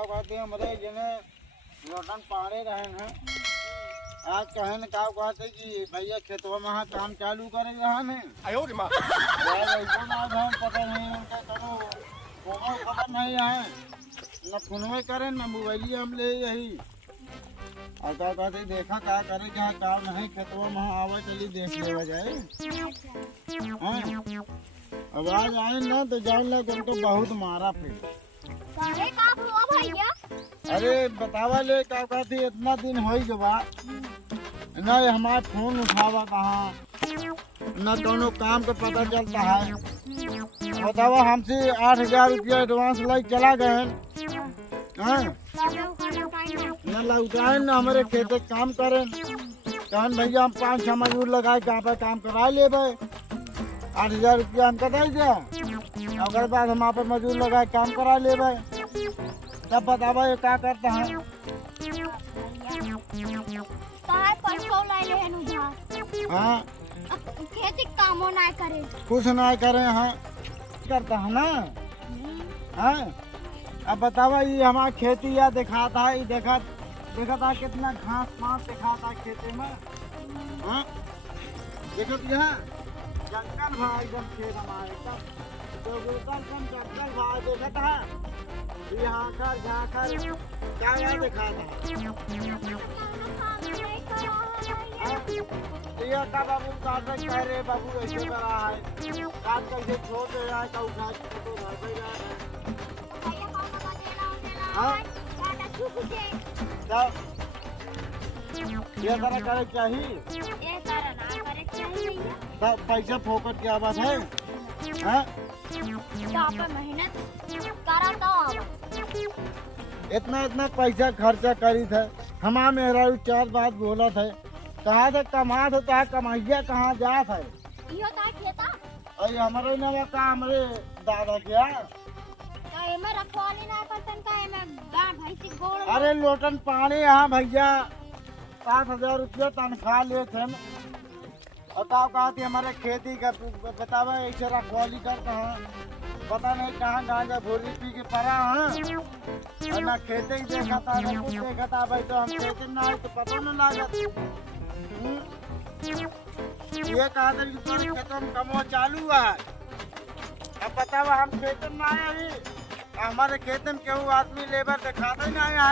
का कहते हैं हमारे जिन्हें रोटन पाड़े रहे हैं आज कहन का कहते कि भैया खेतवा में हाँ काम चालू करे रहा ने आयो रे माँ ऐसा ना है पता नहीं उनका करो कोनो खबर नहीं है न फोनवे करे न मोबाइल हम ले यही और का कहते देखा का करे क्या काम नहीं खेतवा में आवा चली देख लेवा जाए हाँ आवाज आए ना तो जान लग उनको बहुत मारा फिर अरे का हुआ भैया? अरे बतावा ले का कहती इतना दिन हो ही गवा न हमारा फोन उठावा कहाँ न दोनों काम का पता चलता है। बतावा हमसे 8,000 रुपया एडवांस लाइक चला गए हैं न लौटाए न हमारे खेते काम करें कहन भैया हम 5-6 मजदूर लगाए कहाँ पे काम करा ले 8,000 रुपया हम कटाई दिया अगर बाद हम आप मजदूर लगाए काम करा ले तब बतावा ये क्या करता है। हाँ खेती कामो ना करे कुछ ना करे हाँ करता है ना हाँ अब बतावा ये हमारा खेती या दिखाता है देखा था कितना घास पास दिखाता है खेती में हाँ देखो यहाँ जंगल भाई एकदम खेत हमारे जंगल भाई देखा था यहाँ कर क्या दिखाता है का बाबू काट कह रहे बाबू ऐसे कर रहा है काट कैसे छोड़ दे रहा है का उठा तो घर पे जा रहा है ये तरह करे चाहिए तब पैसा फोकट क्या बात है हाँ मेहनत करा तो इतना पैसा खर्चा करी थे हमारा मेरा 4 बात बोला थे कहाँ से कमा था कमाइया कहाँ जा था अरे हमारे नवा का हमारे दादा क्या अरे लोटन पानी यहाँ भैया 7,000 रुपया तनख्वाह ले थे और कहा थी हमारे खेती का बतावा ऐसे रखवाली करता है पता नहीं कहाँ गांजा भूरी पी के पड़ा है और ना खेते ही देखा था ना कुछ देखा था भाई तो हम खेते ना आए तो पता न लागत ये कहा था कि तुम्हारे खेतों में कमो चालू है अब बतावा हम खेते में आए अभी हमारे खेते में क्यों आदमी लेबर दिखाता ही नहीं है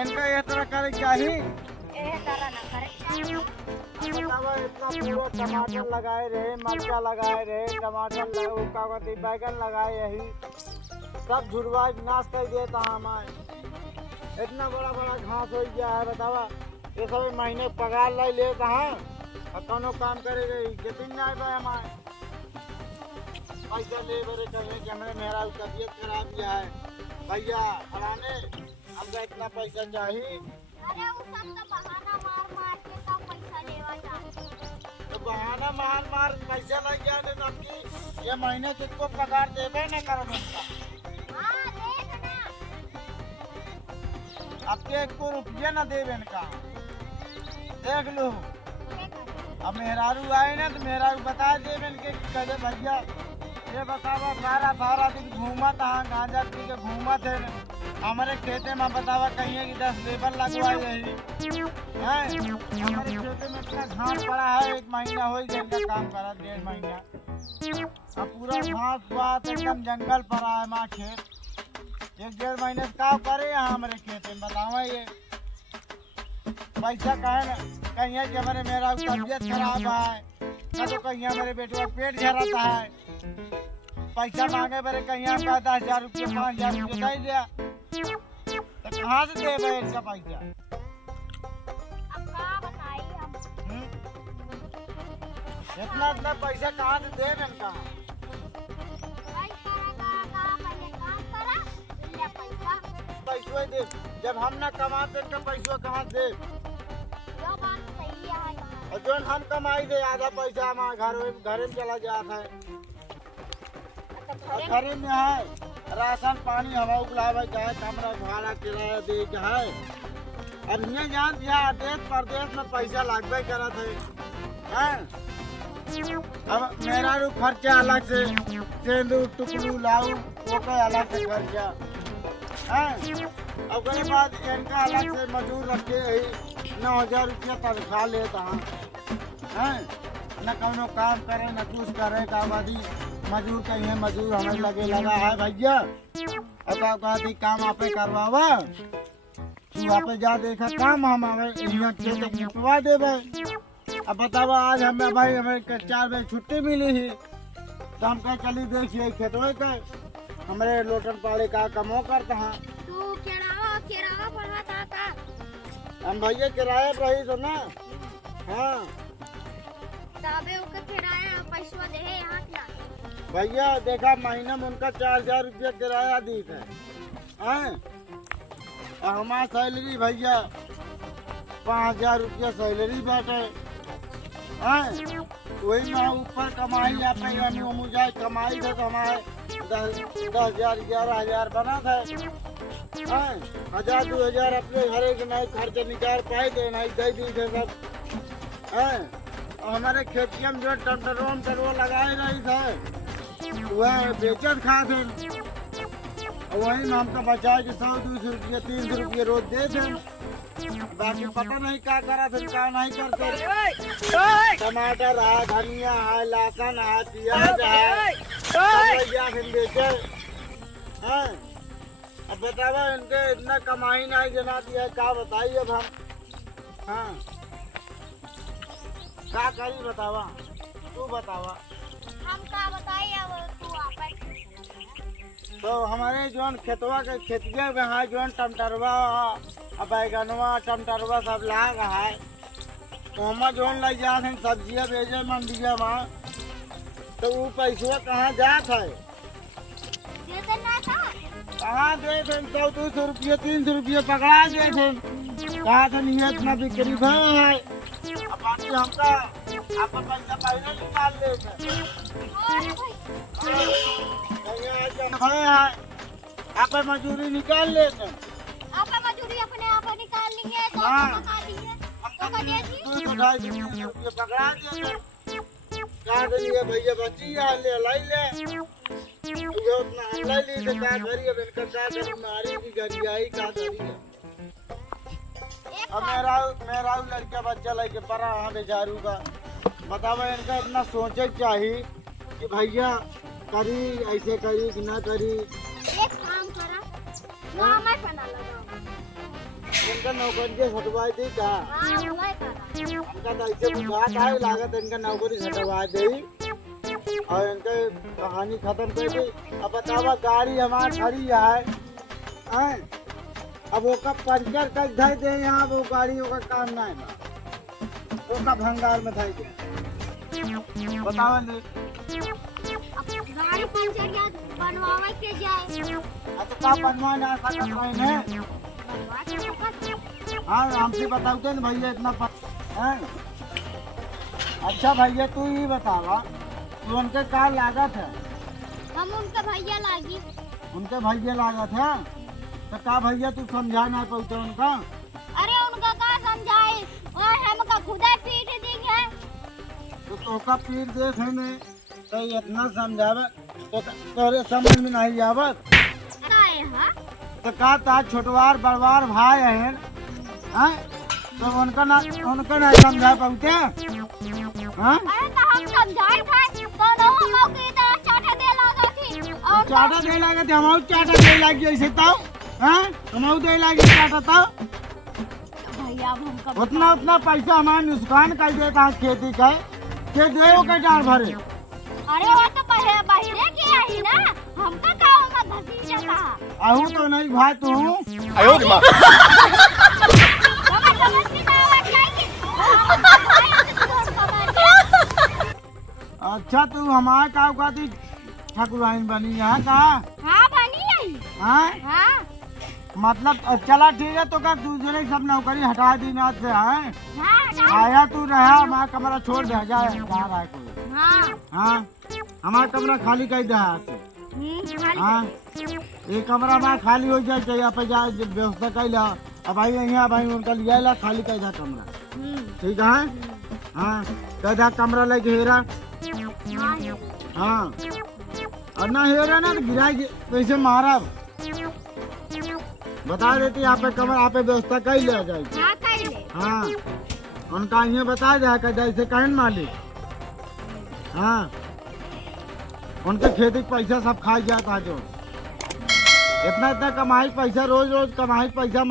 इनका ये तरह करे चाहिए इतना पूरा टमाटर लगाए रहे मिर्चा लगाए रहे टमाटर बैगन लगाए यही सब झुरवा नाश कर देता हमारे इतना बड़ा घास हो गया है बतावा ये सब महीने पगार लाई लेता है और कोनो काम करे रही कितनी नहीं भाई हमारे पैसा ले बड़े कहे कि हमारे मेरा तबीयत खराब किया है भैया फलाने हमको इतना पैसा चाहिए। अरे वो सब तो बहाना मार के सब पैसा लेवा जाए तो बहाना मार पैसा लग गया ने आपकी ये महीने किसको पगार देवे न करो हां देख ना आपके 1 रुपया न देवे इनका देख लो अब मेहरारू आए ना तो मेहरारू बता देवे इनके कहे भैया ये बतावा सारा दिन घूमा था गांजा पी के घूमा थे हमारे खेते में बतावा कहिए कि 10 लेबर लगवाए यही हमारे खेते में इतना घास पड़ा है 1 महीना हो गया इनका काम करा 1.5 महीना अब पूरा घास बात एकदम जंगल पड़ा है हमारा खेत 1-1.5 महीने से काम करे यहाँ हमारे खेते में बतावा ये पैसा कहिए कि हमारे मेरा तबीयत खराब है न तो कहीं हमारे बेटे का पेट झरता है पैसा मांगे मेरे कहीं का 10,000 रुपये 5,000 रुपये दे दिया तो कहाँ से दे भाई इसका पैसा अब का बताई हम इतना पैसा कहाँ से दे इनका पैसा दे जब हम ना कमाते तो पैसा कहाँ दे और जो हम कमाई दे आधा पैसा हमारे घर में चला जाता है घरे में है राशन पानी हवा उगलावे का है कमरा भाड़ा किराया दे के है अब नहीं जान दिया देश प्रदेश में पैसा लगभग करा थे हैं अब मेरा रू खर्चा अलग से सेंदूर टुकड़ू लाऊ वो का अलग से खर्चा हैं। अब के बाद इनका अलग से मजदूर रखे ही 9,000 रुपया तनख्वाह लेता हैं। न कौनो काम करे न कुछ करे का बादी मजदूर कहीं मजदूर हमें लगे लगा है भैया। अब का काम आपे करवावा तू आपे जा देखा काम हम यहाँ खेत निपवा देवे। अब बतावा आज हमें भाई हमें 4 बजे छुट्टी मिली है तो हम कह चली देखिए खेतवे का हमारे लोटन पाड़े का कमो करता है। तू किराया पड़ता था हम भैया किराए पर ही तो ना। हाँ तबे ओके किराया पैसा दे है यहाँ क्या भैया देखा महीना में उनका 4,000 रुपया किराया दी है। हमारा सैलरी भैया 5,000 रुपया सैलरी बैठे वही ना ऊपर कमाई आप जाए कमाई थे तो हमारे 10,000 11,000 बना था। 1,000 2,000 अपने घरे के नहीं खर्चे निकाल पाए थे नहीं दे दी थे सब। हमारे खेतिया में जो टमटरो लगाए रही थे वह बेचत खा थे वही में हमको बचाए कि 100-200 रुपये 300 रुपये रोज दे थे। बाकी पता नहीं क्या करा थे क्या नहीं करते। टमाटर है धनिया है लहसुन है प्याज है बेचे। अब बतावा इनके इतना कमाई नहीं जना दिया क्या बताइए अब हम। हाँ क्या करी बतावा तू बतावा। हम का बताइए अब तू आपे तो हमारे जोन खेतवा के खेतिया में है जोन टमटरवा बैगनवा टमटरवा सब लाग है तो हम जोन लग जाते हैं सब्जियां बेचे मंडिया में तो वो पैसा कहाँ जात है देते ना था कहाँ दे थे 100-200 रुपये 300 रुपये पकड़ा दे थे कहा था नहीं इतना बिक्री भय है। अब बाकी हमका आपका पैसा पहले निकाल लेते आप मजदूरी निकाल लेते आपका मजदूरी अपने आप निकाल लेंगे तो हाँ। बता दिए हमको का दे दी 200-250 रुपये पकड़ा देते कहा दिए भैया बची ले लाई ले जो उतना हम लाई ली तो क्या करिए बिल्कुल क्या करी मारी की गरियाई का करिए। अब मेरा लड़का बच्चा लेके पड़ा है बेचारू का बतावा इनका इतना सोचे चाहिए कि भैया करी ऐसे करी कि ना करी। एक काम करा वहाँ मैं बना लगा इनका नौकरी से हटवा दी क्या हाँ वही करा इनका तो ऐसे बुझात है लागत इनका नौकरी से हटवा दी और इनके कहानी खत्म कर दी। अब बतावा गाड़ी हमारी खड़ी है अब वो का पंचर कर धर दे यहाँ वो गाड़ी का काम ना है वो का भंगार में धर दे बतावा ले गाड़ी पंचर या बनवावे के जाए अब तो का बनवा ना सकत है बनवा के सकत। हाँ हमसे बताओ ना भैया इतना हैं। अच्छा भैया तू ही बतावा तू उनके क्या लागत है हम उनके भैया लागी उनके भैया लागत है तो का भैया तू समझा ना पाते उनका। अरे उनका का समझाए और हमका खुदा पीट देंगे तो का पीर देख है तो इतना समझावे तो तोरे समझ में नहीं आवत काहे हां तो का ता छोटवार बड़वार भाई हैं तो उनका ना समझा पाते हाँ अरे तो हम समझाए थे तो हम मौके तो चाटा दे लगा थी और चाटा दे लगे थे हम चाटा दे लगी ऐसे तो हाँ हम दे लगी चाटा तो भैया अब हमका उतना पैसा हमारा नुकसान कर देता है खेती का के देव के डाल भरे। अरे वो तो पहले बहिरे की आई ना हमका गाँव में भतीजा था आहू तो नहीं भाई तू आयो रे माँ समझ की दावत नहीं अच्छा तू हमारे का कहती ठाकुराइन बनी है का हाँ बनी आई हाँ हाँ मतलब चला ठीक है तो क्या दूसरे सब नौकरी हटा दी ना से है हाँ आया तू रहा हमारा कमरा छोड़ दे जाए कहाँ रहा कोई हाँ हाँ हमारा कमरा खाली कर दे खाली हाँ ये कमरा हमारा खाली हो जाए चाहिए पे जाए व्यवस्था कर ला अब भाई यहाँ भाई उनका लिया ला खाली कर दे कमरा ठीक है हाँ कह दे कमरा लेके हेरा हाँ और ना हे रहा ना तो गिराई वैसे मारा बता देती यहाँ पे कमर आप व्यवस्था कर लिया जाएगी। हाँ कर ले। हाँ उनका ये बता जाएगा जैसे कहें मालिक। हाँ उनके खेती के पैसा सब खा जाता जो इतना इतना कमाई पैसा रोज रोज कमाई पैसा